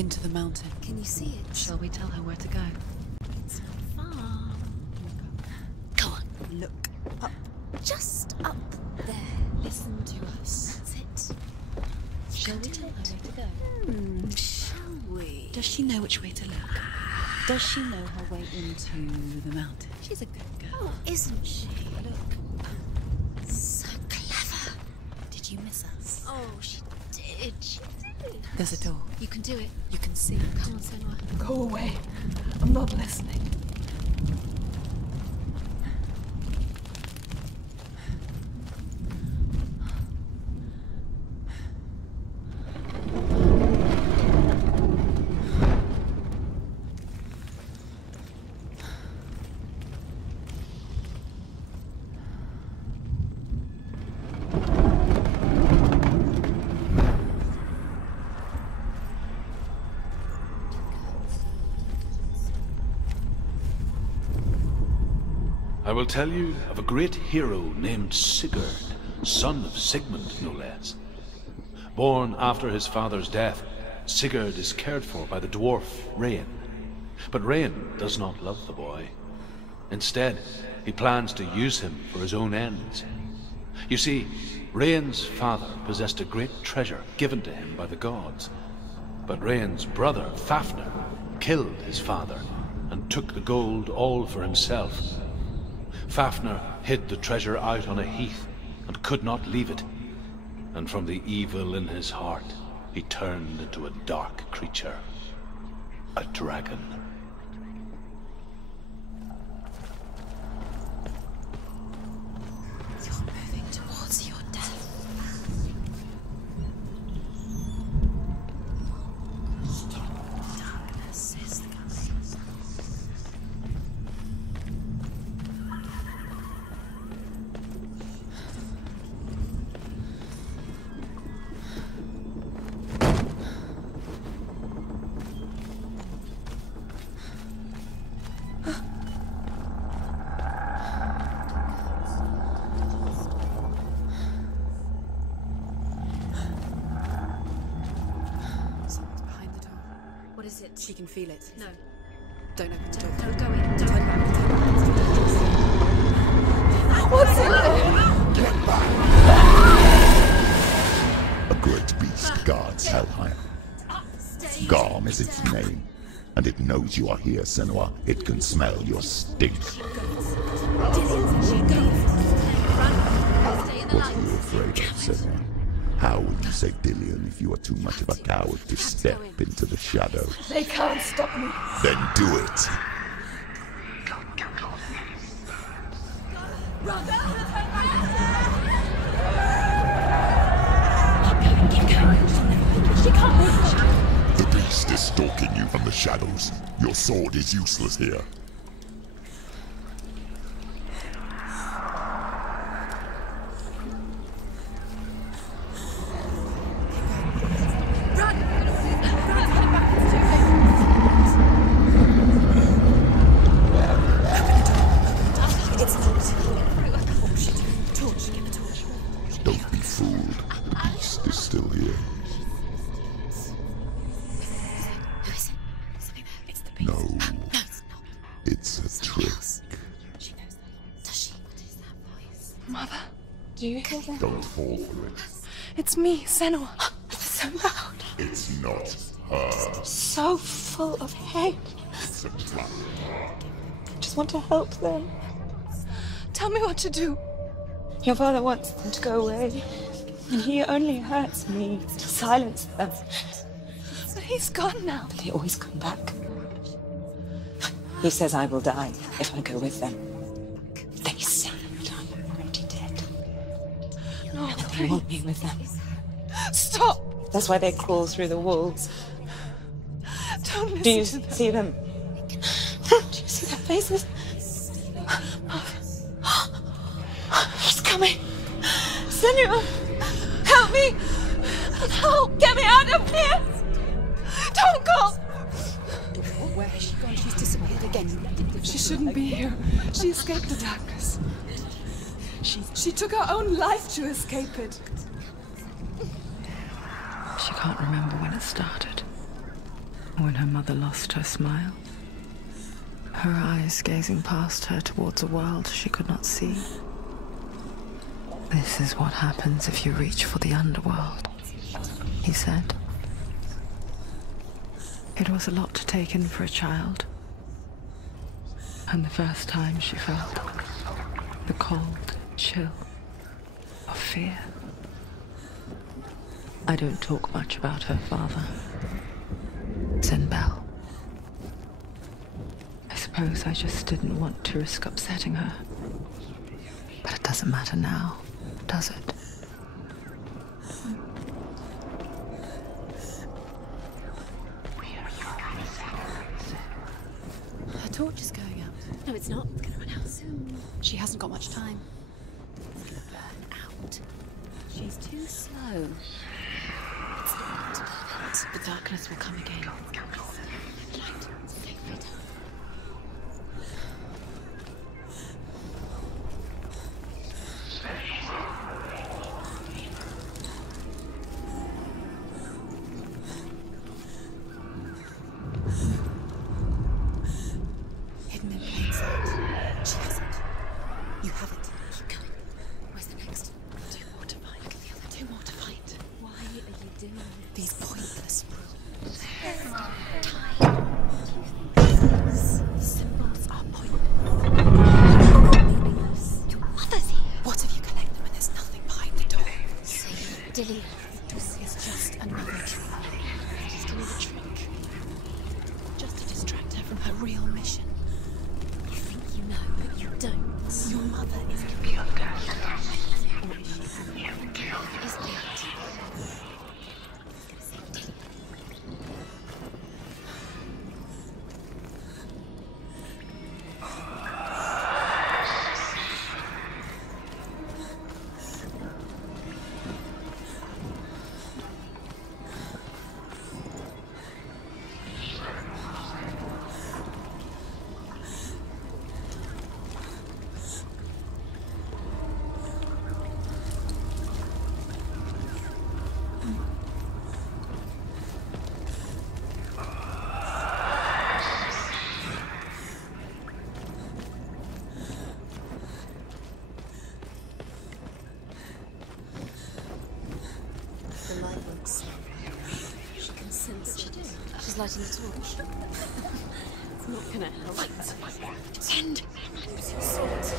Into the mountain. Can you see it? Shall we tell her where to go? It's not far. Go on. Look up. Just up there. Listen to us. That's it. Shall we tell her where to go? Shall we? Does she know which way to look? Does she know her way into the mountain? She's a good girl. Oh, isn't she? Look. So clever. Did you miss us? Oh, she did. She did. There's a door. You can do it. You can see it. Come on, Senua. Go away. I'm not listening. I will tell you of a great hero named Sigurd, son of Sigmund, no less. Born after his father's death, Sigurd is cared for by the dwarf Rain. But Rain does not love the boy. Instead, he plans to use him for his own ends. You see, Rain's father possessed a great treasure given to him by the gods. But Rain's brother, Fafnir, killed his father and took the gold all for himself. Fafnir hid the treasure out on a heath and could not leave it. And from the evil in his heart, he turned into a dark creature. A dragon. You're moving towards your death. Darkness is coming. Someone's behind the door. What is it? She can feel it. No. Don't open the door. Don't go in. Don't Turn go back. in. Turn back. What's in there? Get back! A great beast guards Helheim. Garm is its name, and it knows you are here, Senua. It can smell your stink. What are you afraid of, Senua? How would you say Dillion if you are too much of a coward to step into the shadows? They can't stop me. Then do it! She can't move. The beast is stalking you from the shadows. Your sword is useless here. Don't be fooled. The beast is still here. No. No, it's not. It's a trick. She knows that. Does she? What is that voice? Mother, do you hear that? Don't fall for it. It's me, Senua. It's so loud. It's not her. So full of hate. It's a trap. I just want to help them. Tell me what to do. Your father wants them to go away, and he only hurts me to silence them. But he's gone now. But they always come back. He says I will die if I go with them. They say that I'm already dead. No, They want me with them. stop! That's why they crawl through the walls. Don't listen Do you to them. see them? Do you see their faces? He's coming. Senua, help me! Help! Get me out of here! Don't go! Where has she gone? She's disappeared again. She shouldn't be here. She escaped the darkness. She took her own life to escape it. She can't remember when it started. When her mother lost her smile, her eyes gazing past her towards a world she could not see. This is what happens if you reach for the underworld, he said. It was a lot to take in for a child. And the first time she felt the cold chill of fear. I don't talk much about her father, said Belle. I suppose I just didn't want to risk upsetting her. But it doesn't matter now, does it? Her torch is going out. No, it's not. It's going to run out soon. She hasn't got much time. It's going to burn out. She's too slow. It's not to burn it. The darkness will come again. Light, sacred. Hidden in plain sight. She has it. You have it. Keep going. Where's the next? Two more to find. Look at the other two more to find. Why are you doing these pointless rules? Time. These symbols are pointless. Meaningless. Your mother's here. What if you collect them and there's nothing behind the door? See, Dilly. This is just another trick. Just another trick. Just to distract her from her real mission. You think you know, but you don't. Your mother is killed. Or is she? Is dead. The light works. She can sense it. She's lighting the torch. It's not gonna help. Light. Send. Lose your sight.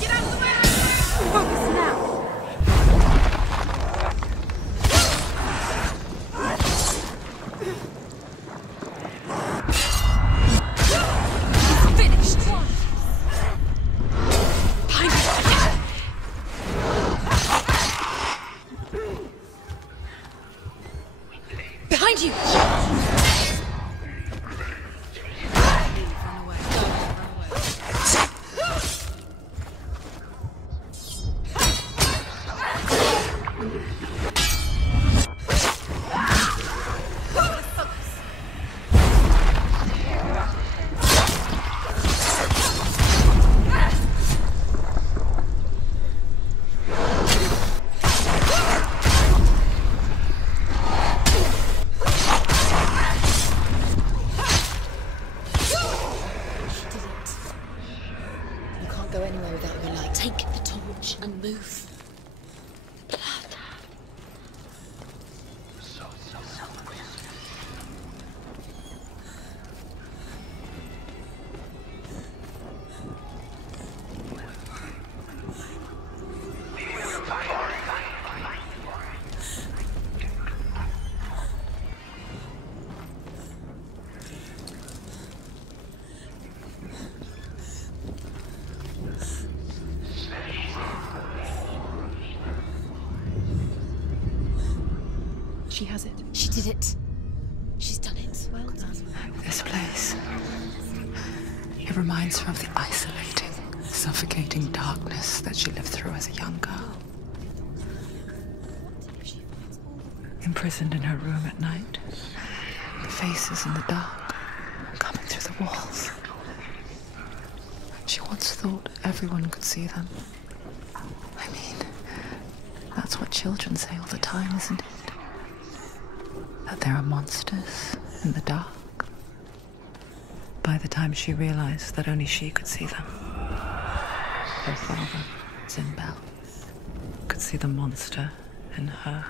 Get out of the way! Focus now! Behind you! Run away. Go anywhere without your light. Take the torch and move. The blood. She has it. She did it. She's done it. Well done. This place. It reminds her of the isolating, suffocating darkness that she lived through as a young girl. Imprisoned in her room at night, faces in the dark, coming through the walls. She once thought everyone could see them. I mean, that's what children say all the time, isn't it? That there are monsters in the dark. By the time she realized that only she could see them, her father, Zinbel, could see the monster in her.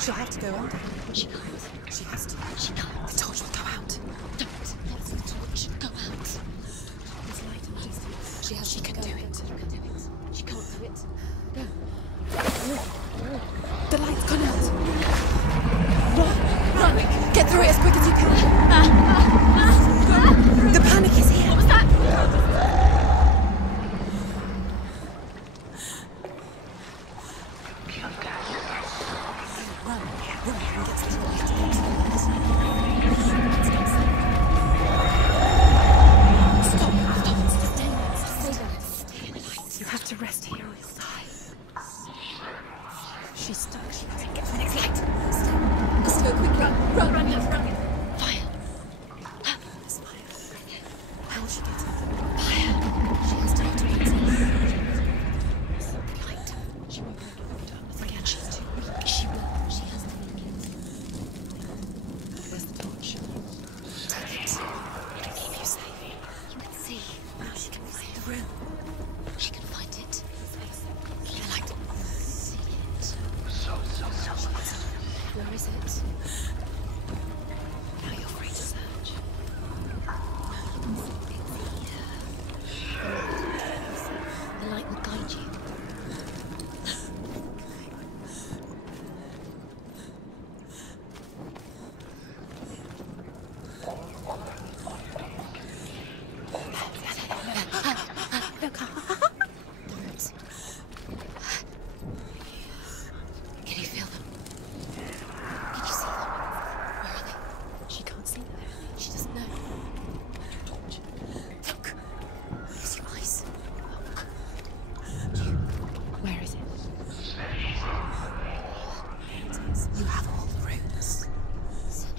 She'll have to go under. She can't. She has to. She can't. The torch will go out. Don't. Let's the torch go out. There's light in the distance. She has. She can do it. She can do it. She can't do it. Go. The light's gone out. Run! Run! Get through it as quick as you can. The panic is here. What was that?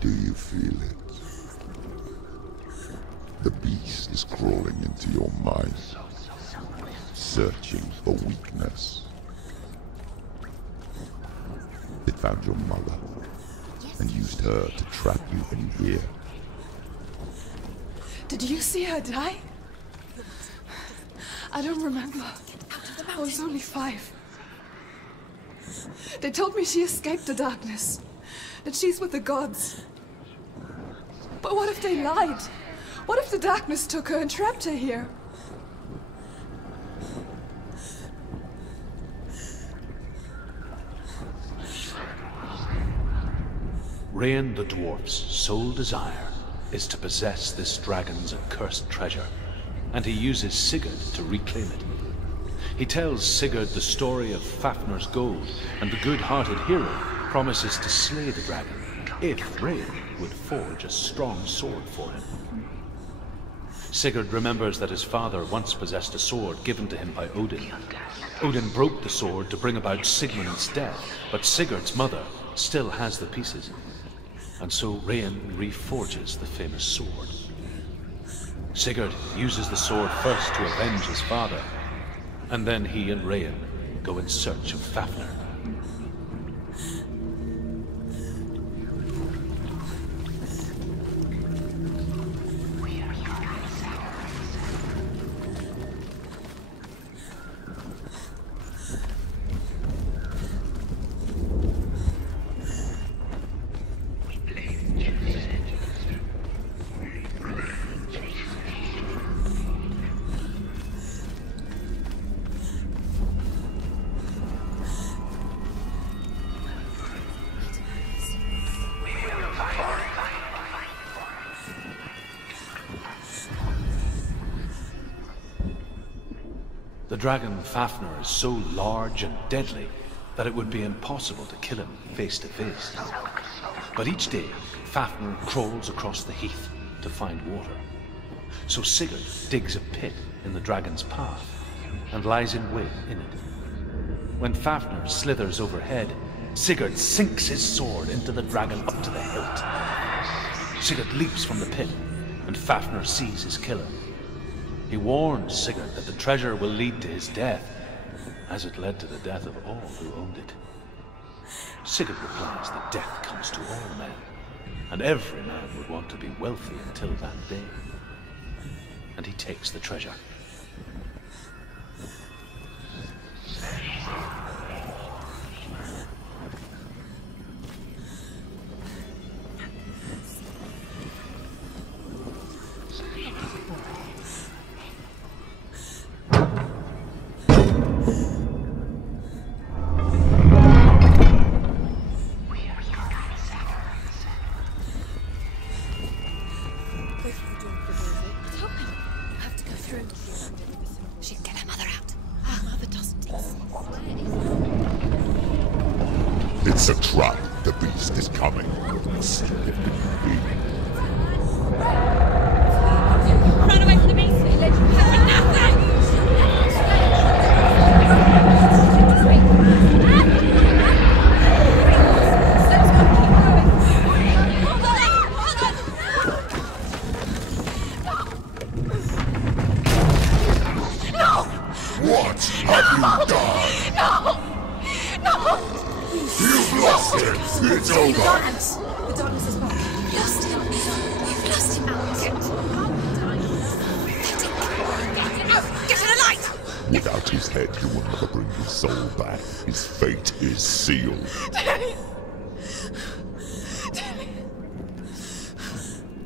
Do you feel it? The beast is crawling into your mind, searching for weakness. It found your mother and used her to trap you in here. Did you see her die? I don't remember. I was only 5. They told me she escaped the darkness, that she's with the gods. But what if they lied? What if the darkness took her and trapped her here? Rain the dwarf's sole desire is to possess this dragon's accursed treasure, and he uses Sigurd to reclaim it. He tells Sigurd the story of Fafnir's gold, and the good-hearted hero promises to slay the dragon if Rain would forge a strong sword for him. Sigurd remembers that his father once possessed a sword given to him by Odin. Odin broke the sword to bring about Sigmund's death, but Sigurd's mother still has the pieces, and so Rain reforges the famous sword. Sigurd uses the sword first to avenge his father, and then he and Rain go in search of Fafnir. The dragon Fafnir is so large and deadly that it would be impossible to kill him face to face. But each day, Fafnir crawls across the heath to find water. So Sigurd digs a pit in the dragon's path and lies in wait in it. When Fafnir slithers overhead, Sigurd sinks his sword into the dragon up to the hilt. Sigurd leaps from the pit, and Fafnir sees his killer. He warns Sigurd that the treasure will lead to his death, as it led to the death of all who owned it. Sigurd replies that death comes to all men, and every man would want to be wealthy until that day. And he takes the treasure. It's a trap. The beast is coming. Slip it be. Run away from the beast! They let you have for nothing! What have you done? No! You've lost it! It's over! The darkness is back. We've lost him. We've lost him out. Get to the light! Without his head, you will never bring his soul back. His fate is sealed.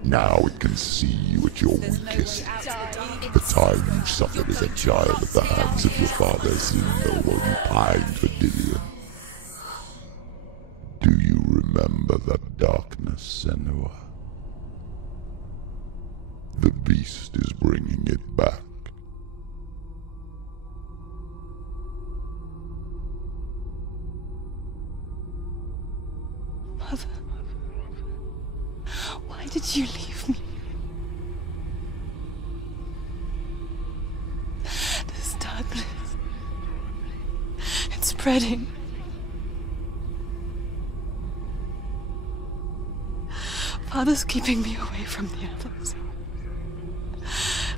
Now it can see you at your weakest. The time you suffered as a child at the hands of your father Zindel while you pined for Dillion. Do you remember that darkness, Senua? The beast is bringing it back. Mother, why did you leave me? This darkness, it's spreading. Father's keeping me away from the others.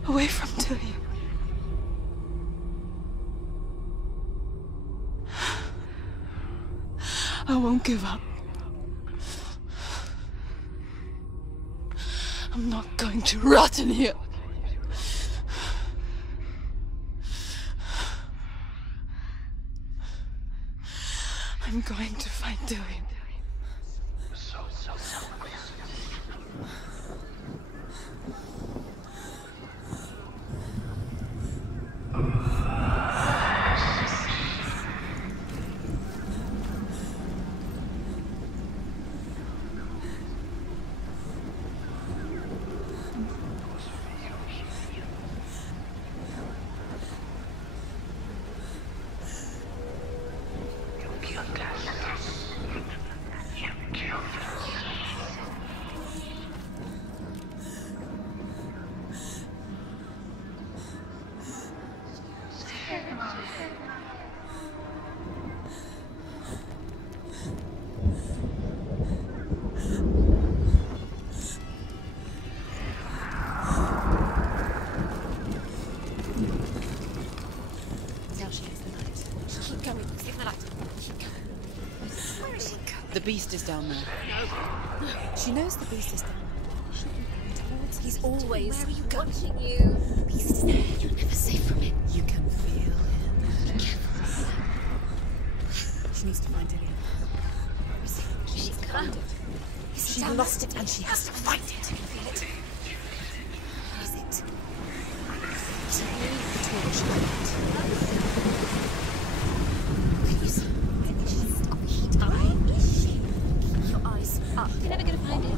Away from Dillion. I won't give up. I'm not going to rot in here. I'm going to find Dillion. The beast is down there. No. She knows the beast is down there. He's always Where are you going? watching you. The beast is there. You're never safe from it. You can feel him. She needs to find Dillion. Where is he? She can't. She lost it and she has to find it. Can you feel it? Where is it? She needs the torch. Can you see? She's up. Where is she? Keep your eyes up. You're never going to find it.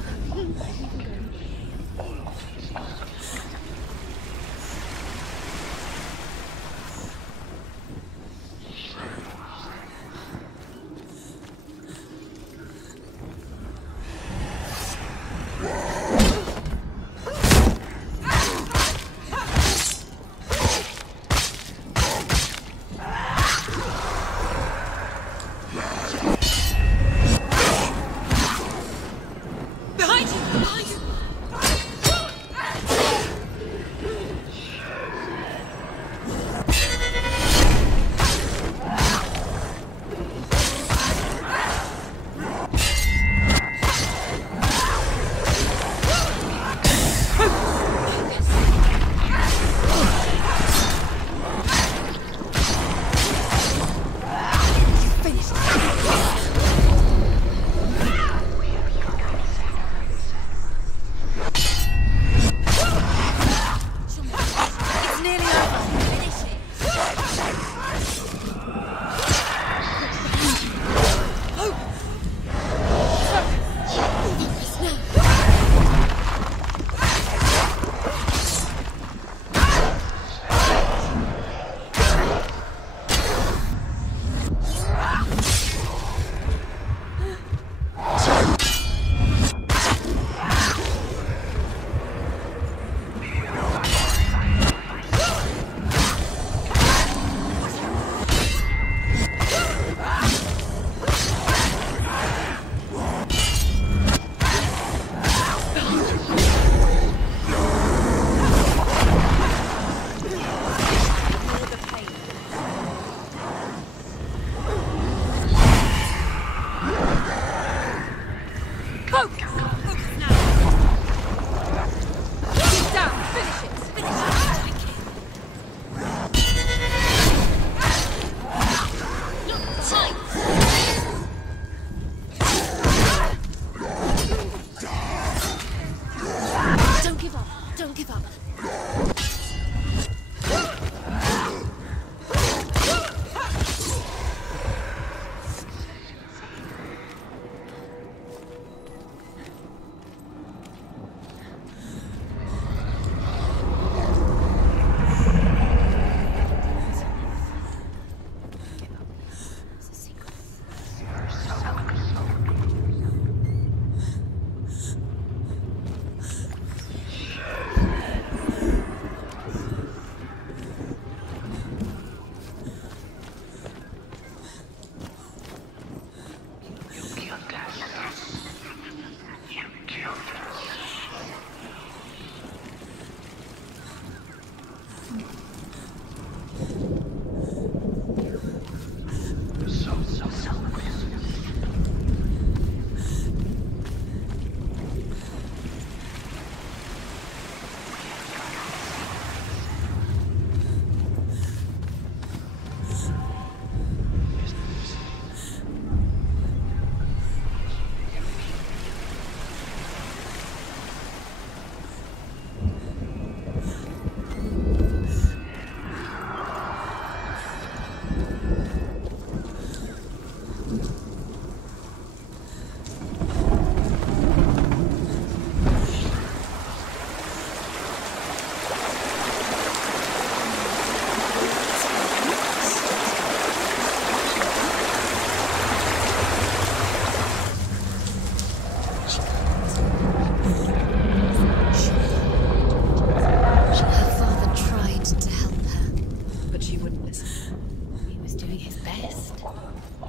rest.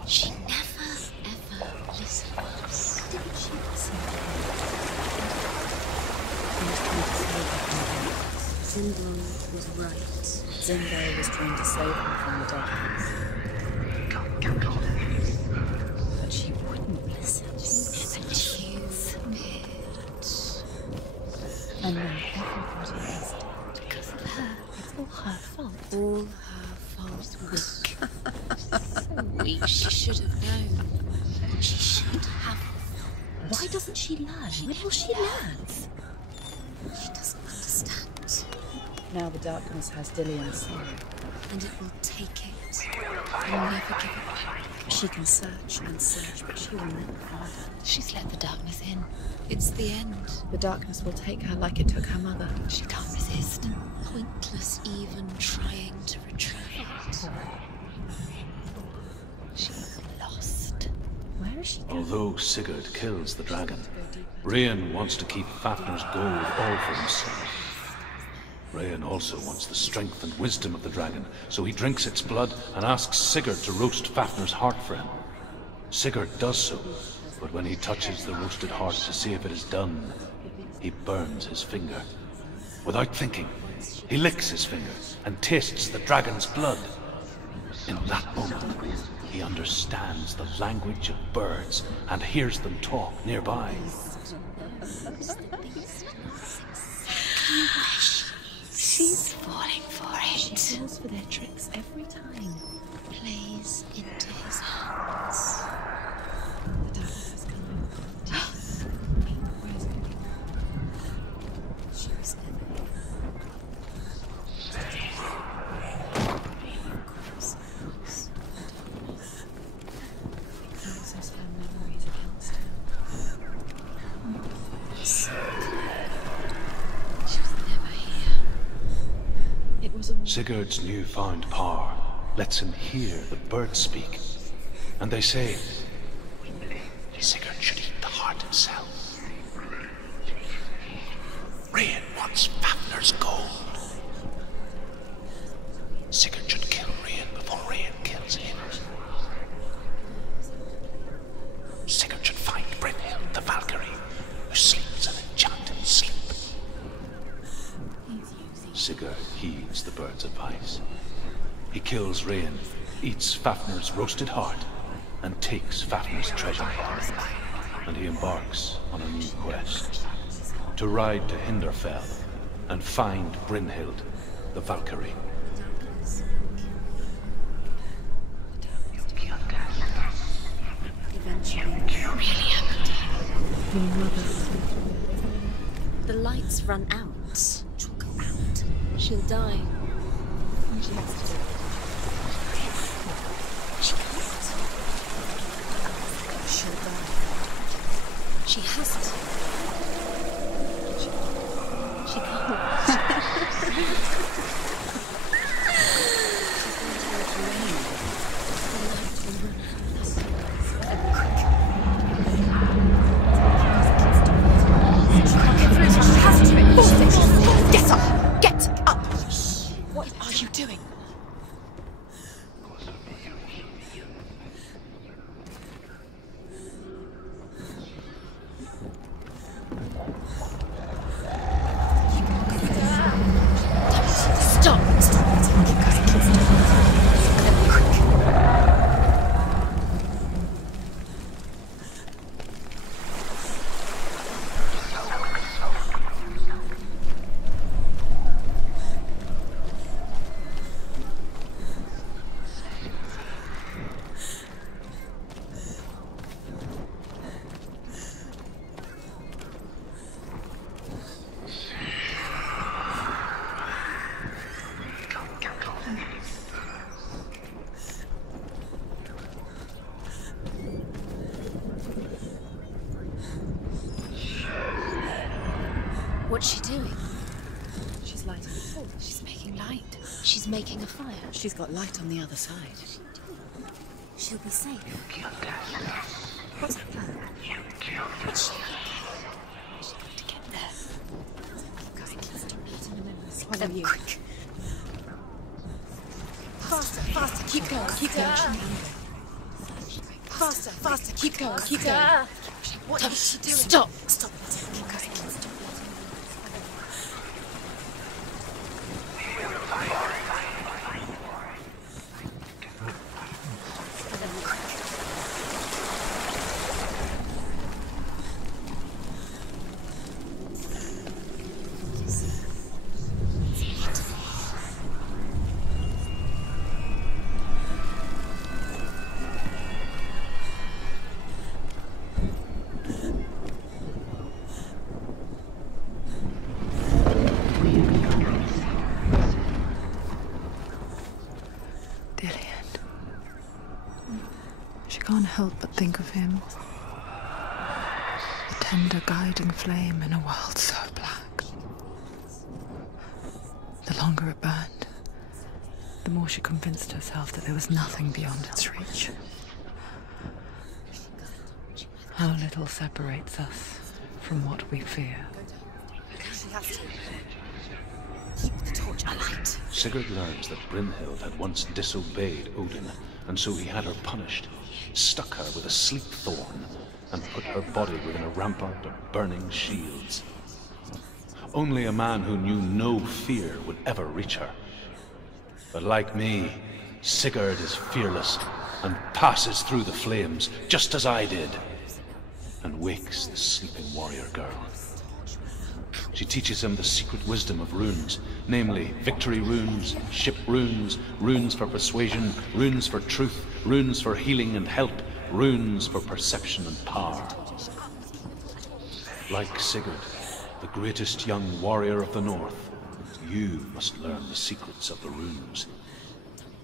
She never, ever listens. Didn't she listen? Zindlong was right. Zimbo was trying to save him from the darkness. But she wouldn't listen. She never submitted. And then everybody else did. Because of her. It's all her fault. All her fault. Weak. So weak. She should have known. She should have. Why doesn't she learn? When will she learn? She doesn't understand. Now the darkness has Dillian's soul. And it will take it and never give it back. She can search and search, but she will never find her. She's let the darkness in. It's the end. The darkness will take her like it took her mother. She can't resist. Pointless even trying to retrieve it. She's lost. Where is she going? Although Sigurd kills the dragon, Rayan wants to keep Fafnir's gold all for himself. Rayan also wants the strength and wisdom of the dragon, so he drinks its blood and asks Sigurd to roast Fafnir's heart for him. Sigurd does so, but when he touches the roasted heart to see if it is done, he burns his finger. Without thinking, he licks his finger and tastes the dragon's blood. In that moment, he understands the language of birds and hears them talk nearby. She's falling for it. She falls for their tricks every time. Plays into his hands. The darkness has come. Where's it? She was never Has her memories against her. She was never here. It was all Sigurd's newfound power lets him hear the birds speak. And they say, Sigurd should eat the heart himself. Rayan wants Fafnir's gold. Sigurd should kill Rayan before Rayan kills him. Sigurd should find Brynhild, the Valkyrie, who sleeps an enchanted sleep. Sigurd heeds the bird's advice. He kills Rayan, eats Fafnir's roasted heart, and takes Fafnir's treasure. And he embarks on a new quest, to ride to Hinderfell and find Brynhild, the Valkyrie. your mother. The lights run out. She'll go out. She'll die. And she has to do it. She can't. She'll die. She has to. She can't. Get up! Get up! What are you doing? Stop! What's she doing? She's lighting the coal. She's making light. She's making a fire. She's got light on the other side. She'll be safe. What's her plan? What's she got to get there? Guys, let's stop letting the memories follow you. Quick. Faster, faster, keep going, keep going. Faster, faster, keep going, keep going. What is she doing? Stop! Stop. Keep going. Can't help but think of him. A tender guiding flame in a world so black. The longer it burned, the more she convinced herself that there was nothing beyond its reach. How little separates us from what we fear. Keep the torch alight. Sigurd learns that Brynhild had once disobeyed Odin, and so he had her punished, stuck her with a sleep thorn, and put her body within a rampart of burning shields. Only a man who knew no fear would ever reach her. But like me, Sigurd is fearless and passes through the flames, just as I did, and wakes the sleeping warrior girl. She teaches him the secret wisdom of runes, namely victory runes, ship runes, runes for persuasion, runes for truth, runes for healing and help, runes for perception and power. Like Sigurd, the greatest young warrior of the North, you must learn the secrets of the runes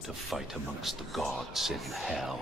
to fight amongst the gods in Hell.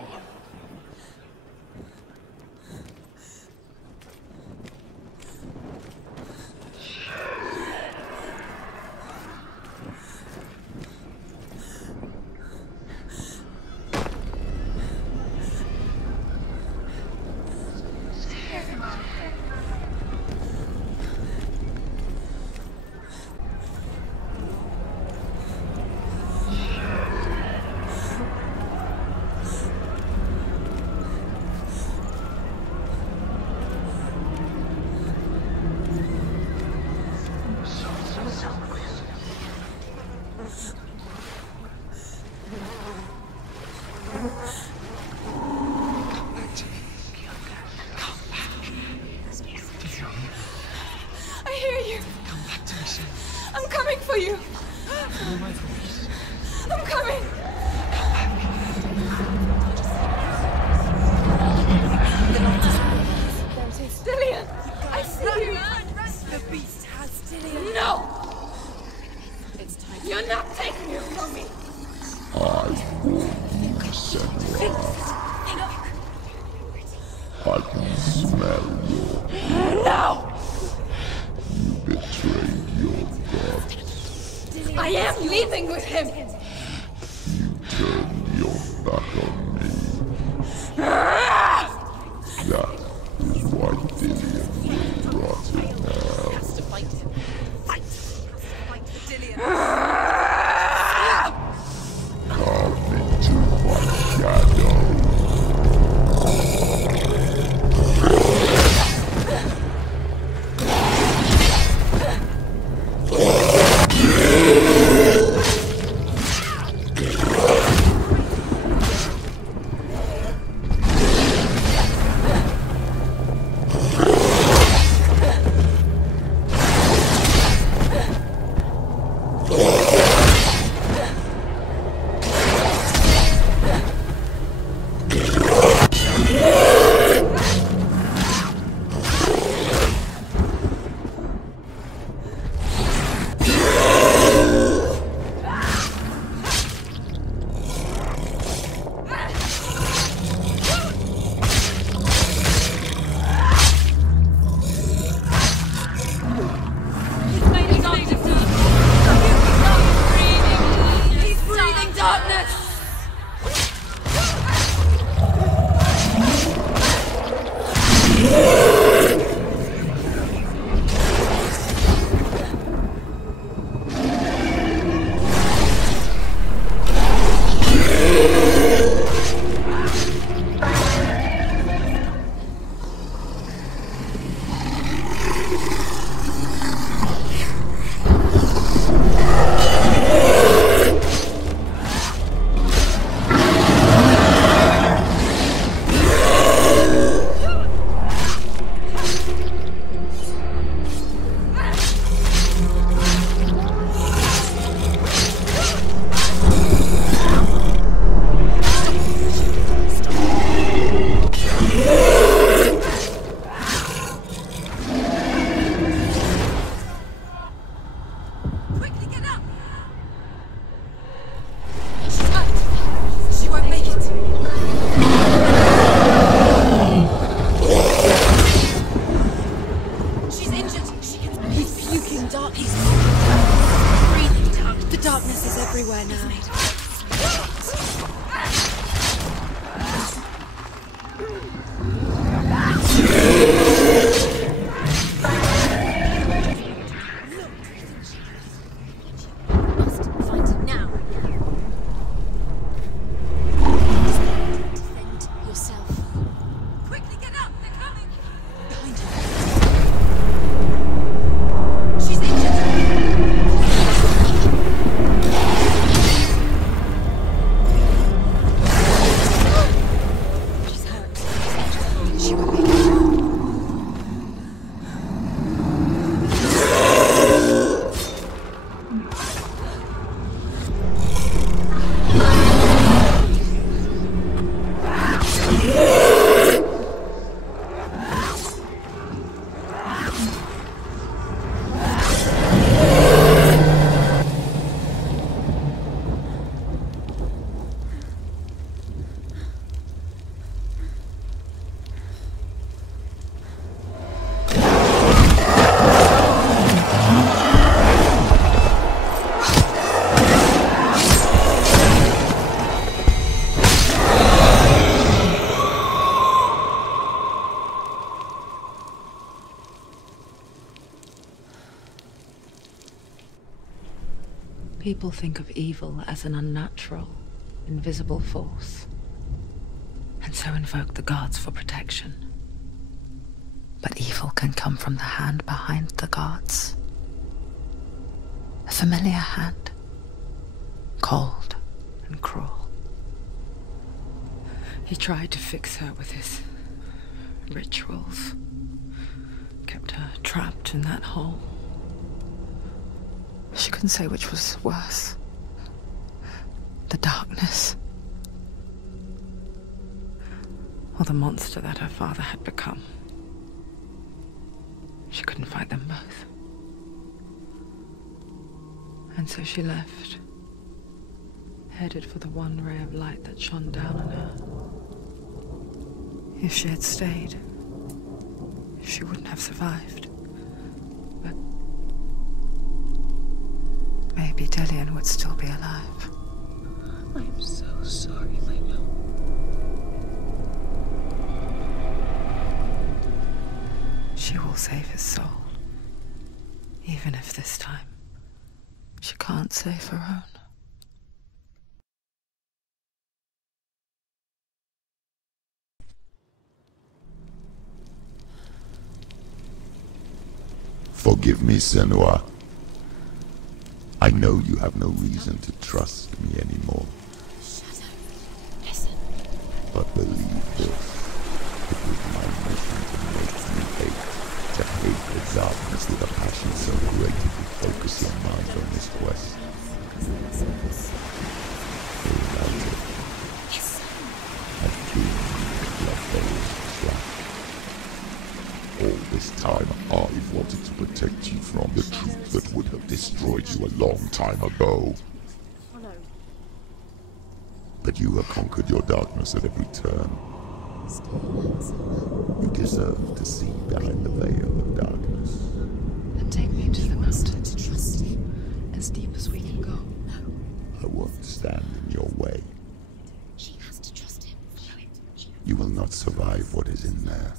everywhere now. Must find him now. Defend yourself. Quickly get up! They're coming! Behind her. She's injured! She's hurt. She will make it. People think of evil as an unnatural, invisible force, and so invoke the gods for protection. But evil can come from the hand behind the gods. A familiar hand, cold and cruel. He tried to fix her with his rituals, kept her trapped in that hole. She couldn't say which was worse. The darkness, or the monster that her father had become. She couldn't fight them both. And so she left, headed for the one ray of light that shone down on her. If she had stayed, she wouldn't have survived. But maybe Dillian would still be alive. I'm so sorry, my love. She will save his soul. Even if this time she can't save her own. Forgive me, Senua. I know you have no reason to trust me anymore. Shadow, listen. But believe this, it was my mission to make you hate. To hate the darkness with a passion so great it would focus your mind on this quest. Without it, I've been blood-buried trap. All this time, I've wanted to protect you from the truth that would have destroyed you a long time ago. But you have conquered your darkness at every turn. You deserve to see behind the veil of darkness. Then take me to the mountain, To trust him. as deep as we can go. I won't stand in your way. She has to trust him. You will not survive what is in there.